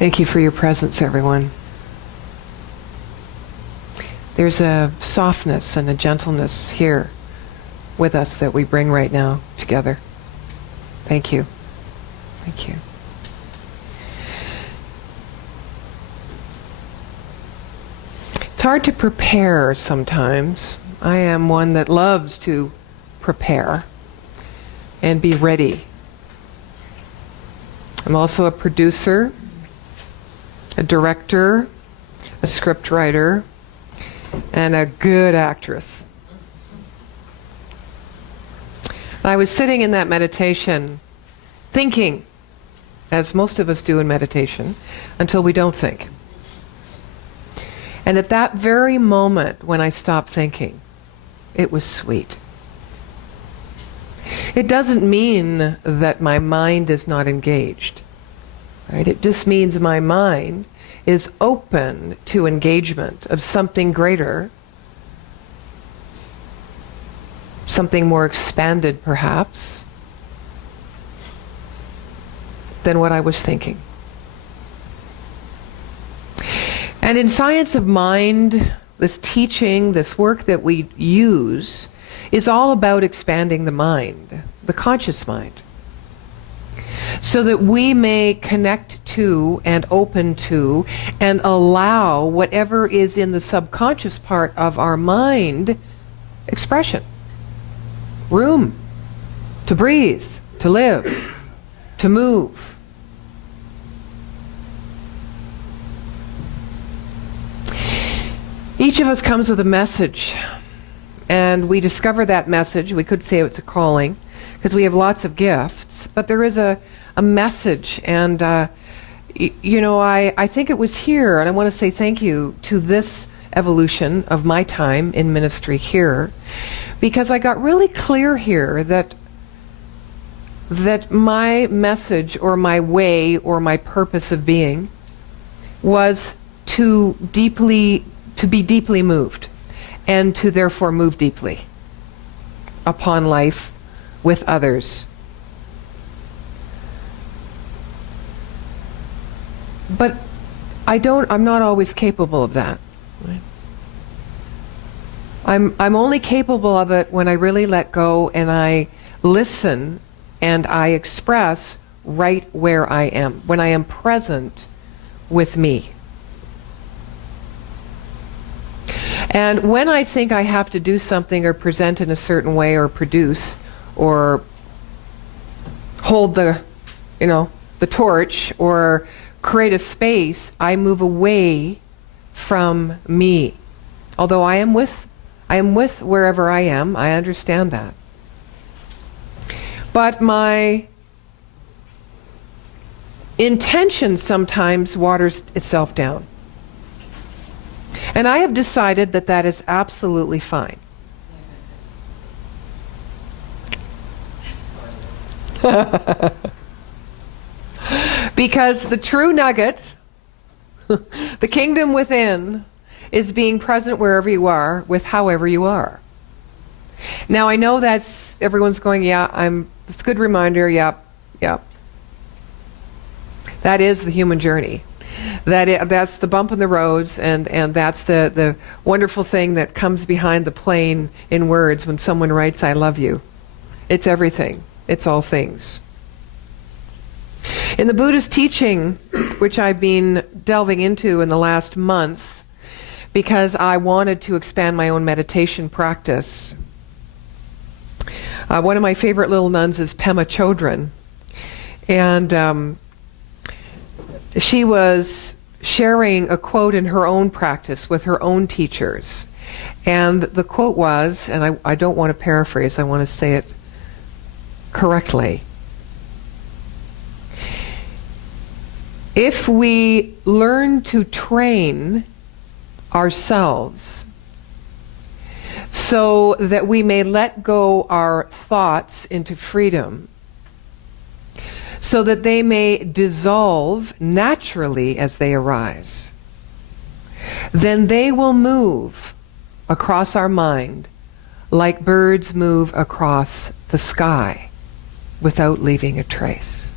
Thank you for your presence, everyone. There's a softness and a gentleness here with us that we bring right now together. Thank you. Thank you. It's hard to prepare sometimes. I am one that loves to prepare and be ready. I'm also a producer, a director, a script writer, and a good actress. I was sitting in that meditation thinking, as most of us do in meditation, until we don't think. And at that very moment when I stopped thinking, it was sweet. It doesn't mean that my mind is not engaged, right? It just means my mind is open to engagement of something greater, something more expanded perhaps than what I was thinking. And in science of mind, this teaching, this work that we use is all about expanding the mind, the conscious mind, so that we may connect to and open to and allow whatever is in the subconscious part of our mind expression, room to breathe, to live, to move. Each of us comes with a message, and we discover that message. We could say it's a calling, because we have lots of gifts, but there is a message, and you know, I think it was here, and I want to say thank you to this evolution of my time in ministry here, because I got really clear here that my message or my way or my purpose of being was to be deeply moved, and to therefore move deeply upon life with others. But I'm not always capable of that. Right? I'm only capable of it when I really let go and I listen and I express right where I am, when I am present with me. And when I think I have to do something or present in a certain way or produce or hold the torch or create a space, I move away from me. Although I am with wherever I am, I understand that. But my intention sometimes waters itself down. And I have decided that that is absolutely fine. Because the true nugget, the kingdom within, is being present wherever you are with however you are. Now I know that's, everyone's going, yeah, it's a good reminder, yep. That is the human journey. That's the bump in the roads, and that's the wonderful thing that comes behind the plane in words when someone writes, I love you. It's everything. It's all things. In the Buddhist teaching, which I've been delving into in the last month, because I wanted to expand my own meditation practice, one of my favorite little nuns is Pema Chodron, and she was sharing a quote in her own practice with her own teachers. And the quote was, and I don't want to paraphrase, I want to say it correctly. If we learn to train ourselves so that we may let go our thoughts into freedom, so that they may dissolve naturally as they arise, then they will move across our mind like birds move across the sky without leaving a trace.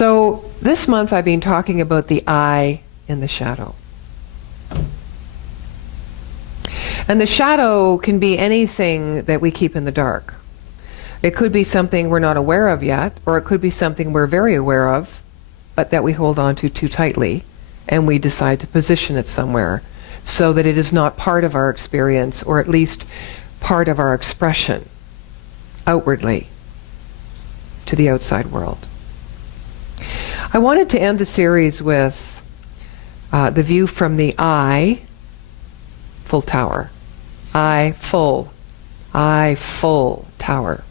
So this month I've been talking about the I in the shadow. And the shadow can be anything that we keep in the dark. It could be something we're not aware of yet, or it could be something we're very aware of, but that we hold on to too tightly, and we decide to position it somewhere so that it is not part of our experience, or at least part of our expression outwardly to the outside world. I wanted to end the series with the view from the I full tower. I full tower.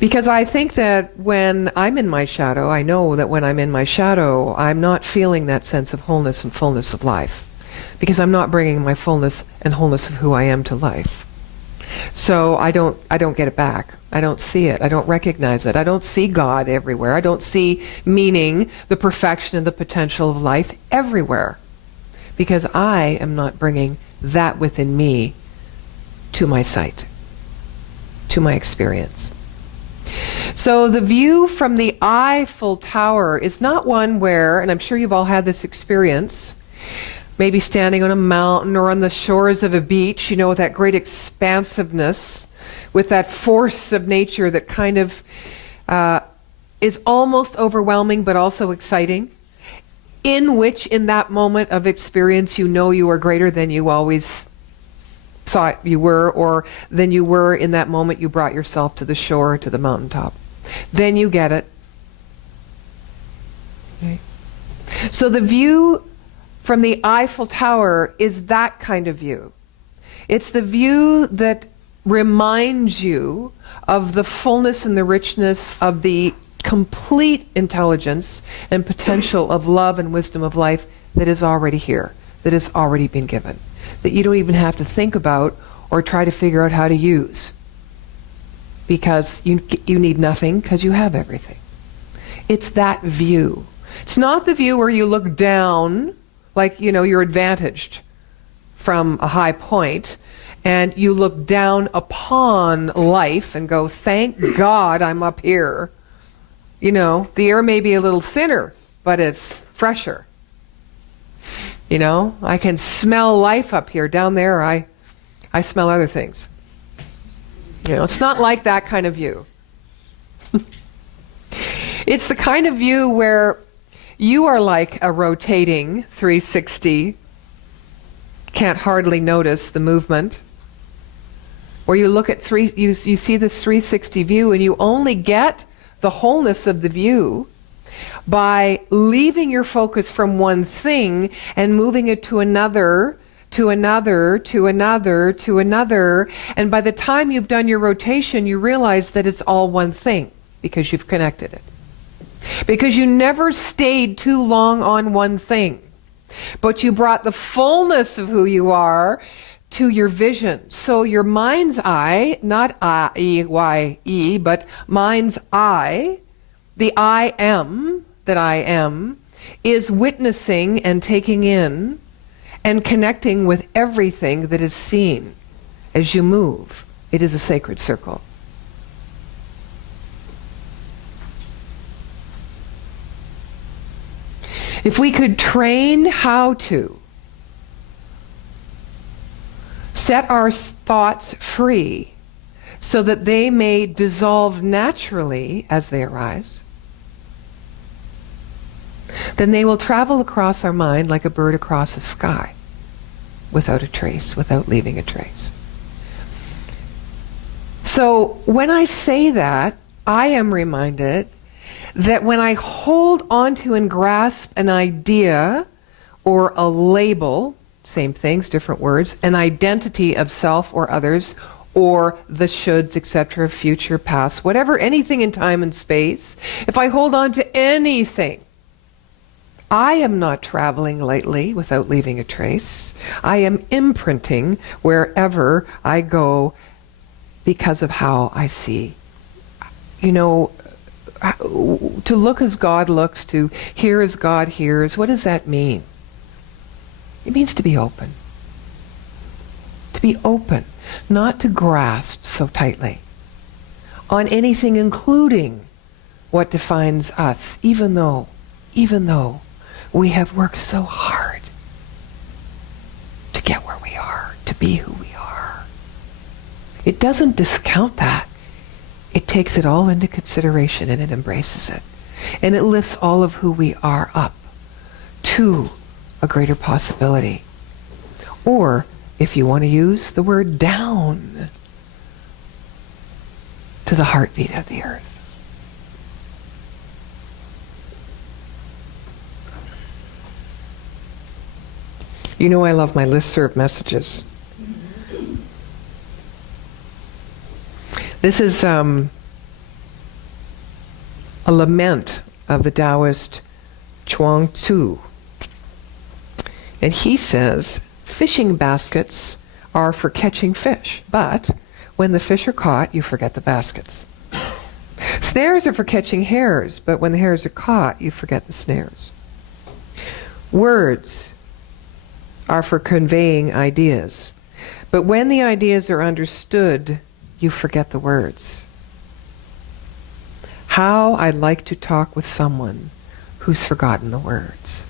Because I think that when I'm in my shadow, I know that when I'm in my shadow, I'm not feeling that sense of wholeness and fullness of life. Because I'm not bringing my fullness and wholeness of who I am to life. So I don't get it back. I don't see it. I don't recognize it. I don't see God everywhere. I don't see meaning, the perfection and the potential of life everywhere. Because I am not bringing that within me to my sight, to my experience. So the view from the Eiffel Tower is not one where, and I'm sure you've all had this experience, maybe standing on a mountain or on the shores of a beach, you know, with that great expansiveness, with that force of nature that kind of is almost overwhelming but also exciting, in which in that moment of experience you know you are greater than you always thought you were, or than you were in that moment you brought yourself to the shore, to the mountaintop. Then you get it. Okay. So the view from the Eiffel Tower is that kind of view. It's the view that reminds you of the fullness and the richness of the complete intelligence and potential of love and wisdom of life that is already here, that has already been given, that you don't even have to think about or try to figure out how to use, because you need nothing because you have everything. It's that view. It's not the view where you look down like, you know, you're advantaged from a high point and you look down upon life and go, thank God I'm up here. You know, the air may be a little thinner, but it's fresher. You know, I can smell life up here. Down there, I smell other things. You know, it's not like that kind of view. It's the kind of view where you are like a rotating 360, can't hardly notice the movement. Or you look at you see this 360 view and you only get the wholeness of the view by leaving your focus from one thing and moving it to another, to another, to another, to another. And by the time you've done your rotation, you realize that it's all one thing because you've connected it. Because you never stayed too long on one thing, but you brought the fullness of who you are to your vision. So your mind's eye, not I-E-Y-E, but mind's eye, the I am, that I am, is witnessing and taking in and connecting with everything that is seen as you move. It is a sacred circle. If we could train how to set our thoughts free so that they may dissolve naturally as they arise, then they will travel across our mind like a bird across the sky, without a trace, without leaving a trace. So when I say that, I am reminded that when I hold onto and grasp an idea or a label, same things, different words, an identity of self or others, or the shoulds, etc., future, past, whatever, anything in time and space, if I hold on to anything, I am not traveling lightly without leaving a trace. I am imprinting wherever I go because of how I see. You know, to look as God looks, to hear as God hears, what does that mean? It means to be open. To be open, not to grasp so tightly on anything, including what defines us, even though we have worked so hard to get where we are, to be who we are. It doesn't discount that. It takes it all into consideration and it embraces it. And it lifts all of who we are up to a greater possibility. Or, if you want to use the word down, to the heartbeat of the earth. You know I love my listserv messages. This is a lament of the Taoist Chuang Tzu. And he says, fishing baskets are for catching fish, but when the fish are caught, you forget the baskets. Snares are for catching hares, but when the hares are caught, you forget the snares. Words are for conveying ideas, but when the ideas are understood, you forget the words. How I'd like to talk with someone who's forgotten the words.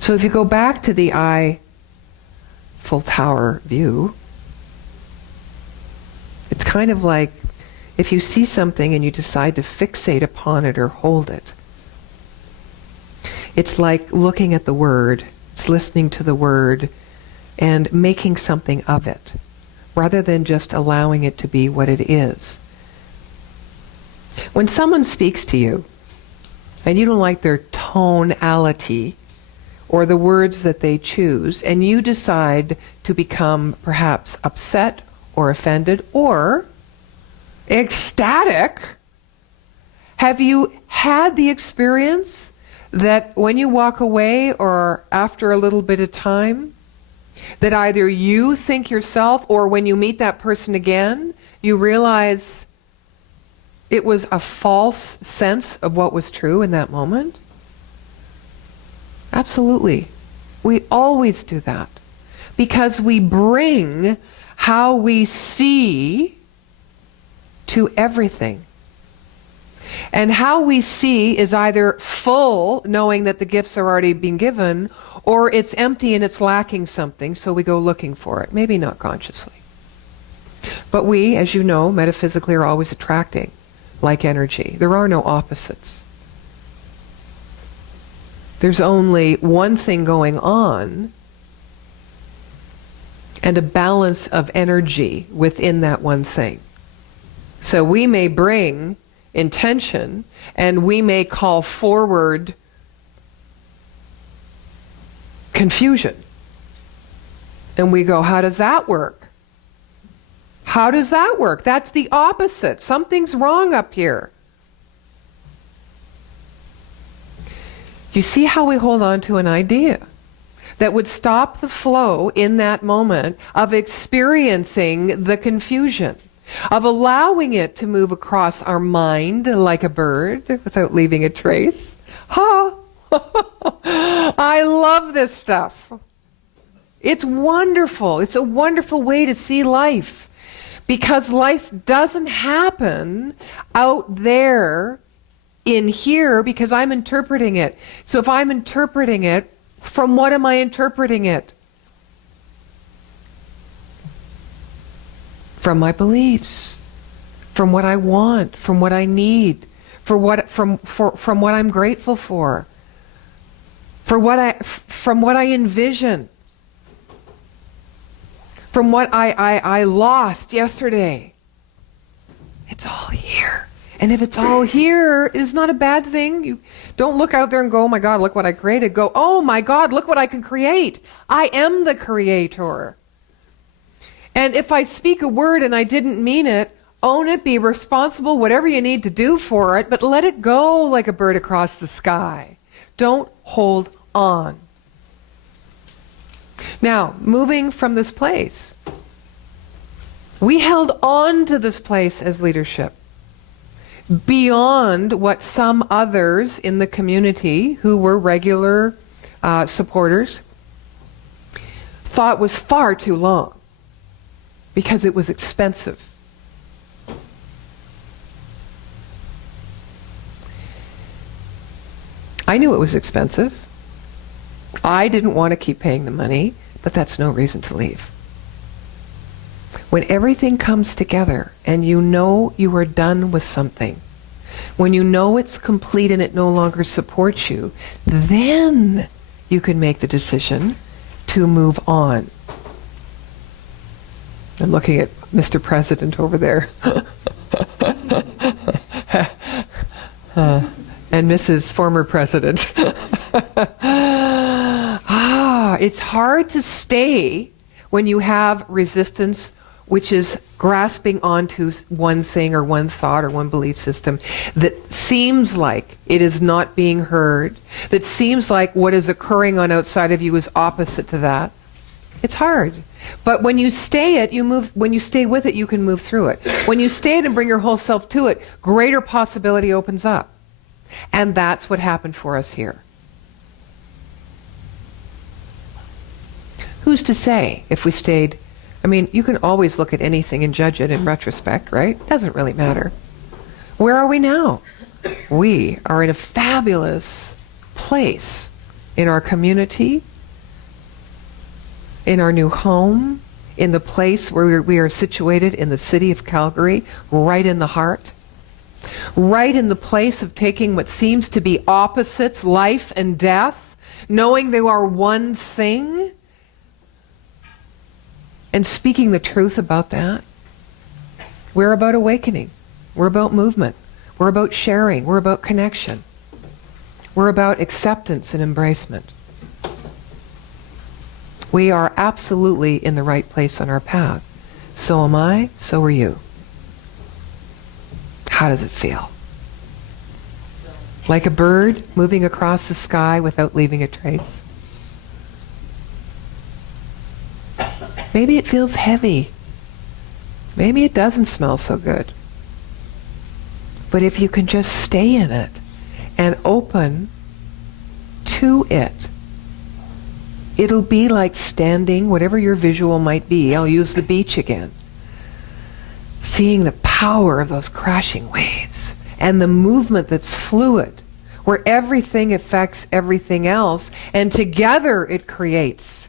So if you go back to the Eiffel Tower view, it's kind of like if you see something and you decide to fixate upon it or hold it. It's like looking at the word, it's listening to the word, and making something of it, rather than just allowing it to be what it is. When someone speaks to you, and you don't like their tonality, or the words that they choose, and you decide to become perhaps upset or offended or ecstatic, have you had the experience that when you walk away or after a little bit of time, that either you think yourself or when you meet that person again, you realize it was a false sense of what was true in that moment? Absolutely. We always do that because we bring how we see to everything. And how we see is either full, knowing that the gifts are already being given, or it's empty and it's lacking something, so we go looking for it, maybe not consciously. But we, as you know, metaphysically are always attracting like energy. There are no opposites. There's only one thing going on and a balance of energy within that one thing. So we may bring intention and we may call forward confusion. And we go, how does that work? How does that work? That's the opposite. Something's wrong up here. You see how we hold on to an idea that would stop the flow in that moment of experiencing the confusion, of allowing it to move across our mind like a bird without leaving a trace. Ha! I love this stuff. It's wonderful. It's a wonderful way to see life because life doesn't happen out there in here because I'm interpreting it. So if I'm interpreting it, from what am I interpreting it? From my beliefs, from what I want, from what I need, from what I'm grateful for, from what I envision, from what I lost yesterday. It's all here. And if it's all here, it's not a bad thing. You don't look out there and go, oh my God, look what I created. Go, oh my God, look what I can create. I am the creator. And if I speak a word and I didn't mean it, own it, be responsible, whatever you need to do for it, but let it go like a bird across the sky. Don't hold on. Now, moving from this place, we held on to this place as leadership beyond what some others in the community who were regular supporters thought was far too long because it was expensive. I knew it was expensive. I didn't want to keep paying the money, but that's no reason to leave. When everything comes together and you know you are done with something, when you know it's complete and it no longer supports you, then you can make the decision to move on. I'm looking at Mr. President over there. And Mrs. Former President. It's hard to stay when you have resistance which is grasping onto one thing or one thought or one belief system that seems like it is not being heard, that seems like what is occurring on outside of you is opposite to that. It's hard. But when you stay it, you move. When you stay with it, you can move through it. When you stay it and bring your whole self to it, greater possibility opens up. And that's what happened for us here. Who's to say if we stayed? I mean, you can always look at anything and judge it in retrospect, right? Doesn't really matter. Where are we now? We are in a fabulous place in our community, in our new home, in the place where we are situated in the city of Calgary, right in the heart, right in the place of taking what seems to be opposites, life and death, knowing they are one thing, and speaking the truth about that. We're about awakening. We're about movement. We're about sharing. We're about connection. We're about acceptance and embracement. We are absolutely in the right place on our path. So am I, so are you. How does it feel? Like a bird moving across the sky without leaving a trace? Maybe it feels heavy. Maybe it doesn't smell so good. But if you can just stay in it and open to it, it'll be like standing, whatever your visual might be. I'll use the beach again. Seeing the power of those crashing waves and the movement that's fluid, where everything affects everything else, and together it creates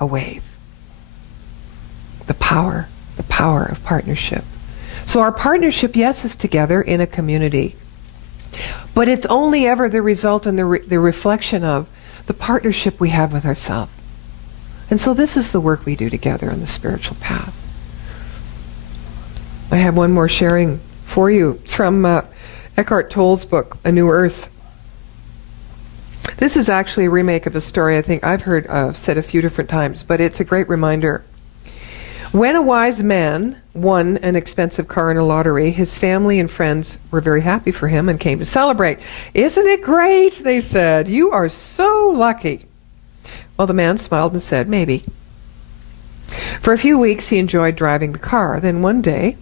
a wave. The power of partnership. So our partnership, yes, is together in a community, but it's only ever the result and the reflection of the partnership we have with ourselves. And so this is the work we do together on the spiritual path. I have one more sharing for you. It's from Eckhart Tolle's book, A New Earth. This is actually a remake of a story I think I've heard said a few different times, but it's a great reminder. When a wise man won an expensive car in a lottery, his family and friends were very happy for him and came to celebrate. "Isn't it great?" they said. "You are so lucky." Well, the man smiled and said, "Maybe." For a few weeks he enjoyed driving the car. Then one day,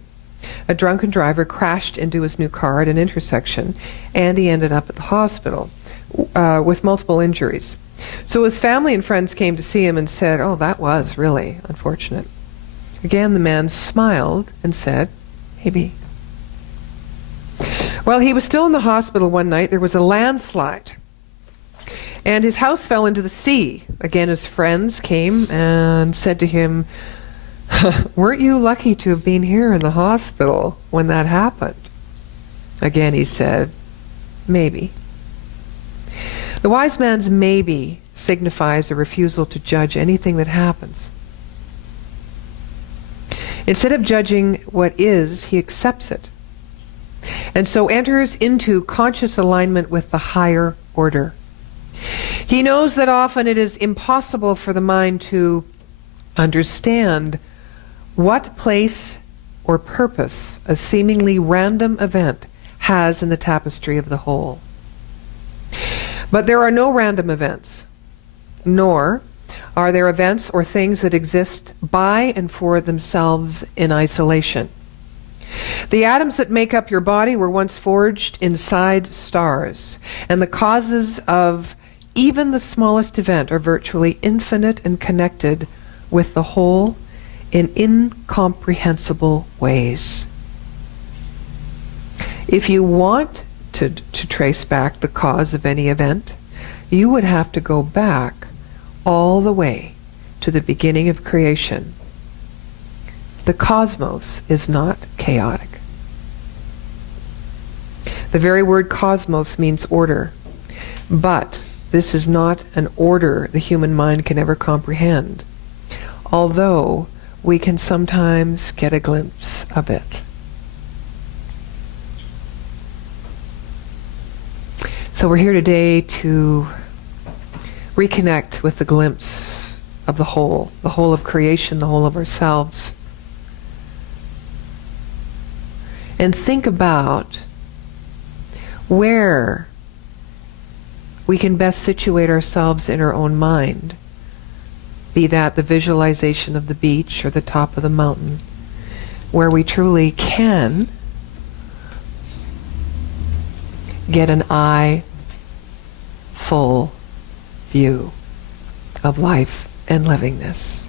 a drunken driver crashed into his new car at an intersection, and he ended up at the hospital with multiple injuries. So his family and friends came to see him and said, "Oh, that was really unfortunate." Again, the man smiled and said, "Maybe." Well, he was still in the hospital one night. There was a landslide, and his house fell into the sea. Again, his friends came and said to him, "Weren't you lucky to have been here in the hospital when that happened?" Again, he said, "Maybe." The wise man's maybe signifies a refusal to judge anything that happens. Instead of judging what is, he accepts it, and so enters into conscious alignment with the higher order. He knows that often it is impossible for the mind to understand what place or purpose a seemingly random event has in the tapestry of the whole. But there are no random events, nor are there events or things that exist by and for themselves in isolation. The atoms that make up your body were once forged inside stars, and the causes of even the smallest event are virtually infinite and connected with the whole in incomprehensible ways. If you want to trace back the cause of any event, you would have to go back all the way to the beginning of creation. The cosmos is not chaotic. The very word cosmos means order, but this is not an order the human mind can ever comprehend, although we can sometimes get a glimpse of it. So we're here today to reconnect with the glimpse of the whole of creation, the whole of ourselves. And think about where we can best situate ourselves in our own mind, be that the visualization of the beach or the top of the mountain, where we truly can get an eye full view of life and livingness.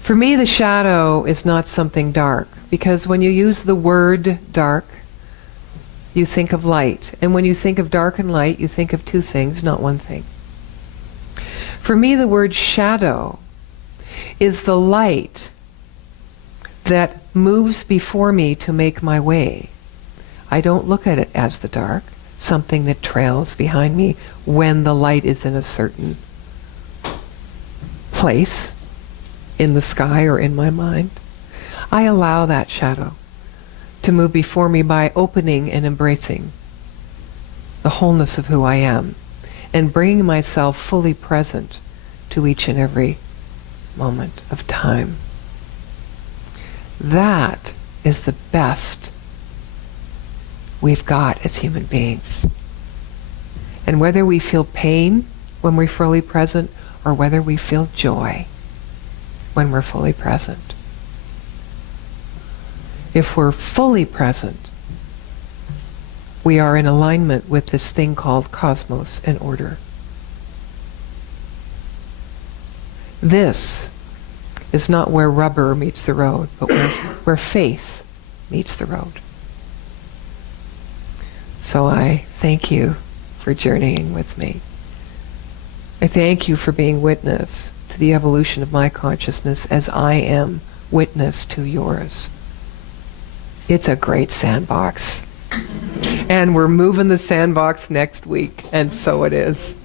For me, the shadow is not something dark, because when you use the word dark, you think of light. And when you think of dark and light, you think of two things, not one thing. For me, the word shadow is the light that moves before me to make my way. I don't look at it as the dark, something that trails behind me when the light is in a certain place in the sky or in my mind. I allow that shadow to move before me by opening and embracing the wholeness of who I am and bringing myself fully present to each and every moment of time. That is the best we've got as human beings. And whether we feel pain when we're fully present or whether we feel joy when we're fully present, if we're fully present, we are in alignment with this thing called cosmos and order. This is not where rubber meets the road, but where faith meets the road. So I thank you for journeying with me. I thank you for being witness to the evolution of my consciousness as I am witness to yours. It's a great sandbox. And we're moving the sandbox next week, and so it is.